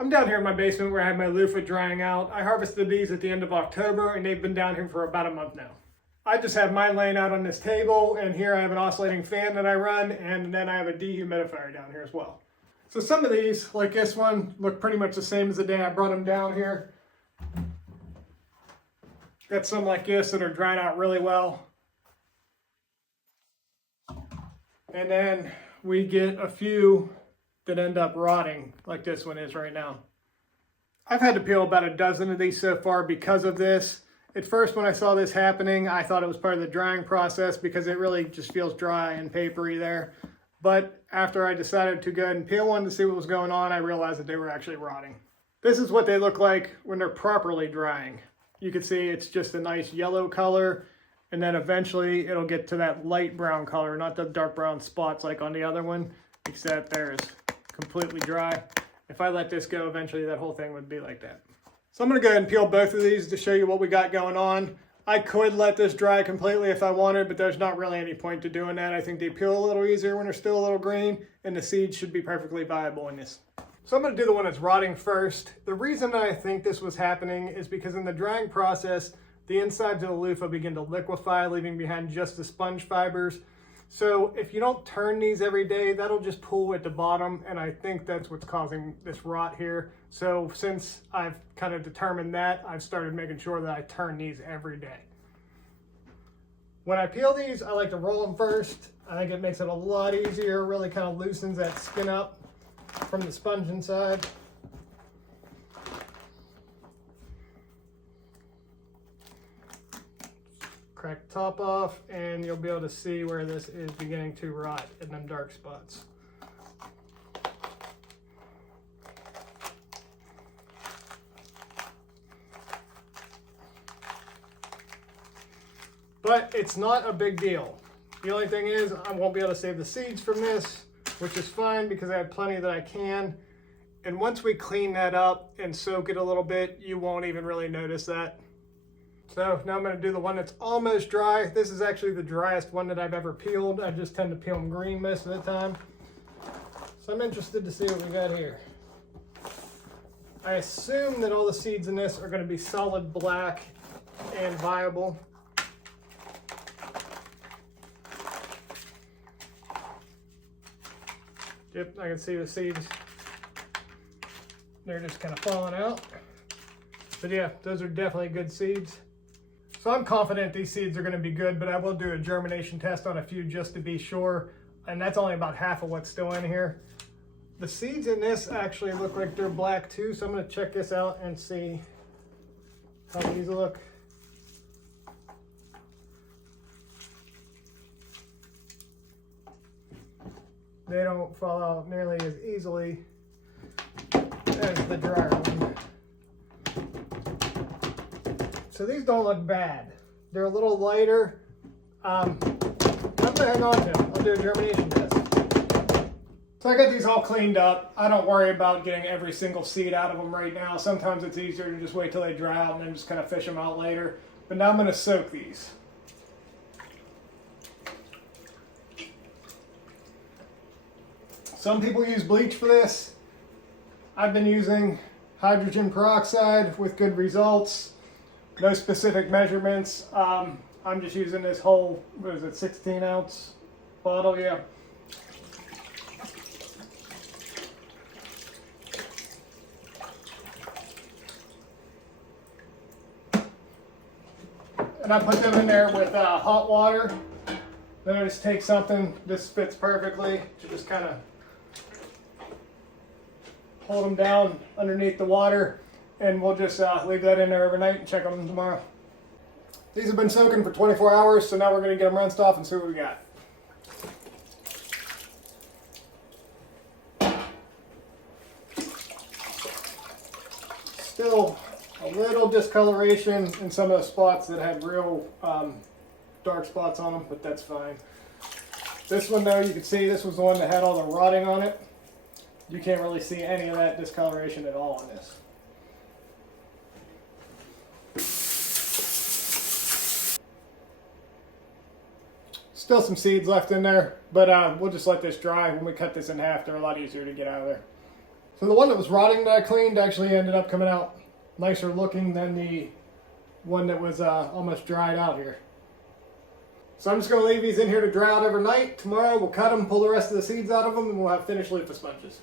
I'm down here in my basement where I have my loofah drying out. I harvested these at the end of October and they've been down here for about a month now. I just have mine laying out on this table, and here I have an oscillating fan that I run, and then I have a dehumidifier down here as well. So some of these, like this one, look pretty much the same as the day I brought them down here. Got some like this that are drying out really well. And then we get a few that end up rotting, like this one is right now. I've had to peel about a dozen of these so far because of this. At first, when I saw this happening, I thought it was part of the drying process because it really just feels dry and papery there. But after I decided to go ahead and peel one to see what was going on, I realized that they were actually rotting. This is what they look like when they're properly drying. You can see it's just a nice yellow color, and then eventually it'll get to that light brown color, not the dark brown spots like on the other one, except there is completely dry. If I let this go, eventually that whole thing would be like that. So I'm going to go ahead and peel both of these to show you what we got going on. I could let this dry completely if I wanted, but there's not really any point to doing that. I think they peel a little easier when they're still a little green, and the seeds should be perfectly viable in this. So I'm going to do the one that's rotting first. The reason I think this was happening is because in the drying process, the insides of the loofah begin to liquefy, leaving behind just the sponge fibers. So if you don't turn these every day, that'll just pool at the bottom, and I think that's what's causing this rot here. So since I've kind of determined that, I've started making sure that I turn these every day. When I peel these, I like to roll them first. I think it makes it a lot easier, really kind of loosens that skin up from the sponge inside. Crack the top off, and you'll be able to see where this is beginning to rot in them dark spots. But it's not a big deal. The only thing is I won't be able to save the seeds from this, which is fine because I have plenty that I can. And once we clean that up and soak it a little bit, you won't even really notice that. So now I'm going to do the one that's almost dry. This is actually the driest one that I've ever peeled. I just tend to peel them green most of the time. So I'm interested to see what we got here. I assume that all the seeds in this are going to be solid black and viable. Yep, I can see the seeds. They're just kind of falling out. But yeah, those are definitely good seeds. So I'm confident these seeds are going to be good, but I will do a germination test on a few just to be sure. And that's only about half of what's still in here. The seeds in this actually look like they're black too, so I'm going to check this out and see how these look. They don't fall out nearly as easily as the drier one. So these don't look bad. They're a little lighter. I'm gonna hang on to them. I'll do a germination test. So I got these all cleaned up. I don't worry about getting every single seed out of them right now. Sometimes it's easier to just wait till they dry out and then just kind of fish them out later. But now I'm gonna soak these. Some people use bleach for this. I've been using hydrogen peroxide with good results. No specific measurements. I'm just using this whole, what is it, 16 ounce bottle, yeah. And I put them in there with hot water. Then I just take something, this fits perfectly, to just kind of hold them down underneath the water, and we'll just leave that in there overnight and check on them tomorrow. These have been soaking for 24 hours, so now we're going to get them rinsed off and see what we got. Still a little discoloration in some of the spots that had real dark spots on them, but that's fine. This one though, you can see this was the one that had all the rotting on it. You can't really see any of that discoloration at all on this. Still some seeds left in there, but we'll just let this dry. When we cut this in half, they're a lot easier to get out of there. So the one that was rotting that I cleaned actually ended up coming out nicer looking than the one that was almost dried out here. So I'm just going to leave these in here to dry out overnight. Tomorrow we'll cut them, pull the rest of the seeds out of them, and we'll have finished loofah sponges.